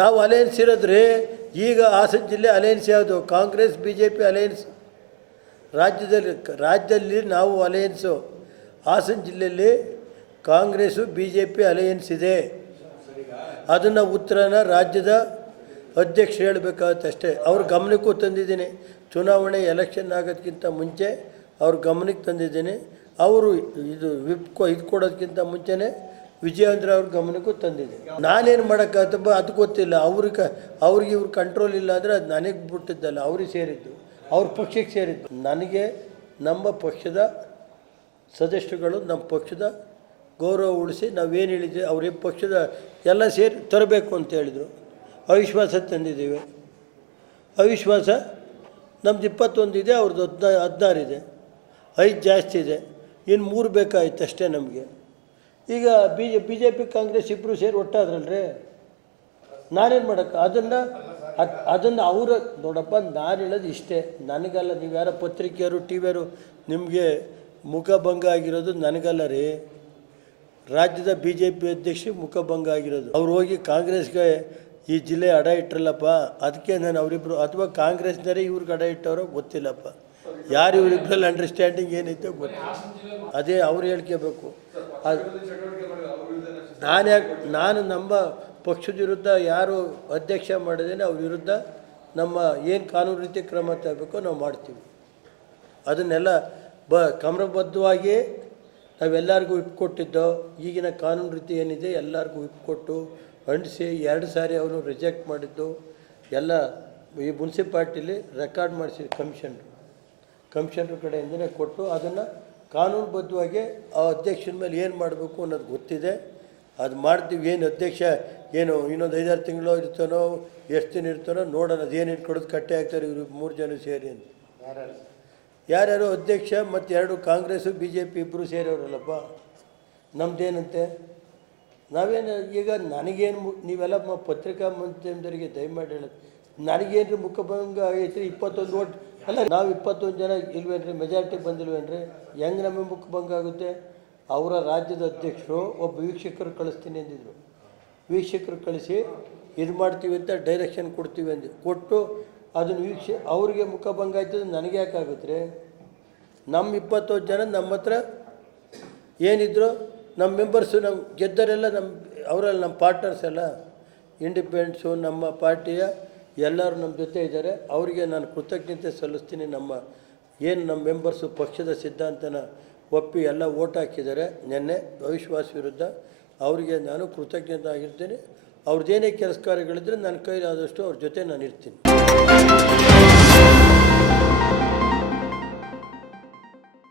ನಾವು ಅಲಯನ್ಸ್ ಇರೋದ್ರಿ ಈಗ ಹಾಸನ ಜಿಲ್ಲೆ ಅಲಯನ್ಸ್ ಯಾವುದು? Congress B J P alliance ರಾಜ್ಯದಲ್ಲಿ ರಾಜ್ಯದಲ್ಲಿ ನಾವು ಅಲಯನ್ಸು ಹಾಸನ ಜಿಲ್ಲೆಯಲ್ಲಿ Congress B J P alliance ಇದೆ. ಅದನ್ನು ಉತ್ತರನ ರಾಜ್ಯದ ಅಧ್ಯಕ್ಷ ಹೇಳಬೇಕಾಗುತ್ತೆ ಅಷ್ಟೇ. ಅವ್ರ ಗಮನಕ್ಕೂ ತಂದಿದ್ದೀನಿ. ಚುನಾವಣೆ ಎಲೆಕ್ಷನ್ ಆಗೋದಕ್ಕಿಂತ ಮುಂಚೆ ಅವ್ರ ಗಮನಕ್ಕೆ ತಂದಿದ್ದೀನಿ. ಅವರು ಇದು ವಿಪ್ ಇದು ಕೊಡೋದಕ್ಕಿಂತ ಮುಂಚೆನೇ ವಿಜಯೇಂದ್ರ ಅವ್ರ ಗಮನಕ್ಕೂ ತಂದಿದೆ. ನಾನೇನು ಮಾಡೋಕ್ಕಾಗತ್ತಪ್ಪ ಅದು ಗೊತ್ತಿಲ್ಲ. ಅವ್ರಿಗೆ ಅವ್ರಿಗೆ ಇವ್ರ ಕಂಟ್ರೋಲ್ ಇಲ್ಲ ಅಂದರೆ ಅದು ನನಗೆ ಬಿಟ್ಟಿದ್ದಲ್ಲ, ಅವ್ರಿಗೆ ಸೇರಿದ್ದು, ಅವ್ರ ಪಕ್ಷಕ್ಕೆ ಸೇರಿದ್ದು. ನನಗೆ ನಮ್ಮ ಪಕ್ಷದ ಸದಸ್ಯರುಗಳು, ನಮ್ಮ ಪಕ್ಷದ ಗೌರವ ಉಳಿಸಿ ನಾವೇನು ಹೇಳಿದ್ವಿ, ಅವ್ರ ಪಕ್ಷದ ಎಲ್ಲ ಸೇರಿ ತರಬೇಕು ಅಂತ ಹೇಳಿದರು. ಅವಿಶ್ವಾಸ ತಂದಿದ್ದೀವಿ. ಅವಿಶ್ವಾಸ ನಮ್ದು ಇಪ್ಪತ್ತೊಂದು ಇದೆ, ಅವ್ರದ್ದು ಹದಿನಾ, ಹದಿನಾರು ಇದೆ. ಐದು ಜಾಸ್ತಿ ಇದೆ. ಇನ್ನು ಮೂರು ಬೇಕಾಯ್ತು ಅಷ್ಟೇ ನಮಗೆ. ಈಗ B J B J P Congress ಇಬ್ಬರು ಸೇರಿ ಒಟ್ಟಾದ್ರಲ್ರಿ? ನಾನೇನು ಮಾಡೋಕ್ಕೆ? ಅದನ್ನು ಅದು, ಅದನ್ನು ಅವರ, ನೋಡಪ್ಪ, ನಾನು ಹೇಳೋದು ಇಷ್ಟೇ. ನನಗಲ್ಲ ನೀವು ಯಾರೋ ಪತ್ರಿಕೆಯವರು, ಟಿ ವಿಯವರು ನಿಮಗೆ ಮುಖಭಂಗ ಆಗಿರೋದು ನನಗಲ್ಲ ರೀ. ರಾಜ್ಯದ ಬಿ ಜೆ ಪಿ ಅಧ್ಯಕ್ಷ ಮುಖಭಂಗ ಆಗಿರೋದು. ಅವ್ರು ಹೋಗಿ ಕಾಂಗ್ರೆಸ್ಗೆ ಈ ಜಿಲ್ಲೆ ಅಡ ಇಟ್ಟರಲ್ಲಪ್ಪ ಅದಕ್ಕೆ ನಾನು ಅವರಿಬ್ಬರು ಅಥವಾ ಕಾಂಗ್ರೆಸ್ನರೇ ಇವ್ರಿಗೆ ಅಡ ಇಟ್ಟವರೋ ಗೊತ್ತಿಲ್ಲಪ್ಪ. ಯಾರು ಇವರಿಬ್ಬರಲ್ಲಿ ಅಂಡರ್ಸ್ಟ್ಯಾಂಡಿಂಗ್ ಏನೈತೆ ಗೊತ್ತಿಲ್ಲ ಅದೇ ಅವ್ರು ಹೇಳ್ಕೋಬೇಕು. ನಾನು ಯಾಕೆ ನಾನು ನಮ್ಮ ಪಕ್ಷದ ವಿರುದ್ಧ ಯಾರು ಅಧ್ಯಕ್ಷ ಮಾಡಿದ್ದೇನೆ, ಅವ್ರ ವಿರುದ್ಧ ನಮ್ಮ ಏನು ಕಾನೂನು ರೀತಿ ಕ್ರಮ ತಗೋಬೇಕೋ ನಾವು ಮಾಡ್ತೀವಿ. ಅದನ್ನೆಲ್ಲ ಬ ಕ್ರಮಬದ್ಧವಾಗಿ ನಾವೆಲ್ಲರಿಗೂ ವಿಪ್ ಕೊಟ್ಟಿದ್ದೋ, ಈಗಿನ ಕಾನೂನು ರೀತಿ ಏನಿದೆ ಎಲ್ಲರಿಗೂ ವಿಪ್ ಕೊಟ್ಟು ಅಂಟಿಸಿ ಎರಡು ಸಾರಿ ಅವನು ರಿಜೆಕ್ಟ್ ಮಾಡಿದ್ದು, ಎಲ್ಲ ಈ ಮುನ್ಸಿಪಾಲ್ಟಿಲಿ ರೆಕಾರ್ಡ್ ಮಾಡಿಸಿ ಕಮಿಷನ್ರು. ಕಮಿಷನ್ರ ಕಡೆಯಿಂದನೇ ಕೊಟ್ಟು ಅದನ್ನು ಕಾನೂನುಬದ್ಧವಾಗಿ ಆ ಅಧ್ಯಕ್ಷನ ಮೇಲೆ ಏನು ಮಾಡಬೇಕು ಅನ್ನೋದು ಗೊತ್ತಿದೆ. ಅದು ಮಾಡ್ತೀವಿ. ಏನು ಅಧ್ಯಕ್ಷ, ಏನು ಇನ್ನೊಂದು ಐದಾರು ತಿಂಗಳು ಇರ್ತಾನೋ, ಎಷ್ಟು ದಿನ ಇರ್ತಾನೋ ನೋಡೋಣ. ಅದೇನು ಇಟ್ಕೊಡೋದು ಕಟ್ಟೆ ಆಗ್ತಾರೆ ಇವರು ಮೂರು ಜನ ಸೇರಿ ಅಂತ. ಯಾರ್ಯಾರು ಅಧ್ಯಕ್ಷ ಮತ್ತು ಎರಡು ಕಾಂಗ್ರೆಸ್ಸು ಬಿ ಜೆ ಪಿ ಇಬ್ಬರು ಸೇರೋರಲ್ಲಪ್ಪ ನಮ್ಮದೇನಂತೆ ನಾವೇನು ಈಗ ನನಗೇನು ನೀವೆಲ್ಲ ಪತ್ರಿಕಾ ಮಾಧ್ಯಮದವರಿಗೆ ದಯಮಾಡಿ ಹೇಳೋದು. ನನಗೇನು ಮುಖಭಂಗ ಐತ್ರಿ? ಇಪ್ಪತ್ತೊಂದು ಓಟ್ ಅಲ್ಲ, ನಾವು ಇಪ್ಪತ್ತೊಂದು ಜನ ಇಲ್ವೇನ್ರಿ? ಮೆಜಾರಿಟಿ ಬಂದಿಲ್ವೇನ್ರಿ? ಹೆಂಗೆ ನಮಗೆ ಮುಖಭಂಗ ಆಗುತ್ತೆ? ಅವರ ರಾಜ್ಯದ ಅಧ್ಯಕ್ಷರು ಒಬ್ಬ ವೀಕ್ಷಕರು ಕಳಿಸ್ತೀನಿ ಅಂದಿದ್ರು. ವೀಕ್ಷಕರು ಕಳಿಸಿ ಇದು ಮಾಡ್ತೀವಿ ಅಂತ ಡೈರೆಕ್ಷನ್ ಕೊಡ್ತೀವಿ ಅಂದು, ಕೊಟ್ಟು ಅದನ್ನು ವೀಕ್ಷ, ಅವ್ರಿಗೆ ಮುಖಭಂಗ ಆಯ್ತದೆ, ನನಗೆ ಯಾಕಾಗುತ್ತೆ ರೀ ನಮ್ಮ ಇಪ್ಪತ್ತೊಂದು ಜನ ನಮ್ಮ ಹತ್ರ ಏನಿದ್ರು ನಮ್ಮ ಮೆಂಬರ್ಸು ನಮ್ಮ ಗೆದ್ದರೆಲ್ಲ ನಮ್ಮ ಅವರೆಲ್ಲ ನಮ್ಮ ಪಾರ್ಟ್ನರ್ಸ್ ಎಲ್ಲ ಇಂಡಿಪೆಂಡೆನ್ಸು ನಮ್ಮ ಪಾರ್ಟಿಯ ಎಲ್ಲರೂ ನಮ್ಮ ಜೊತೆ ಇದ್ದಾರೆ. ಅವರಿಗೆ ನಾನು ಕೃತಜ್ಞತೆ ಸಲ್ಲಿಸ್ತೀನಿ. ನಮ್ಮ ಏನು ನಮ್ಮ ಮೆಂಬರ್ಸು ಪಕ್ಷದ ಸಿದ್ಧಾಂತನ ಒಪ್ಪಿ ಎಲ್ಲ ಓಟ್ ಹಾಕಿದ್ದಾರೆ. ನಿನ್ನೆ ಅವಿಶ್ವಾಸ ವಿರುದ್ಧ ಅವರಿಗೆ ನಾನು ಕೃತಜ್ಞತೆ ಆಗಿರ್ತೀನಿ. ಅವ್ರದ್ದೇನೇ ಕೆಲಸ ಕಾರ್ಯಗಳಿದ್ರೆ ನನ್ನ ಕೈಲಾದಷ್ಟು ಅವ್ರ ಜೊತೆ ನಾನು ಇರ್ತೀನಿ.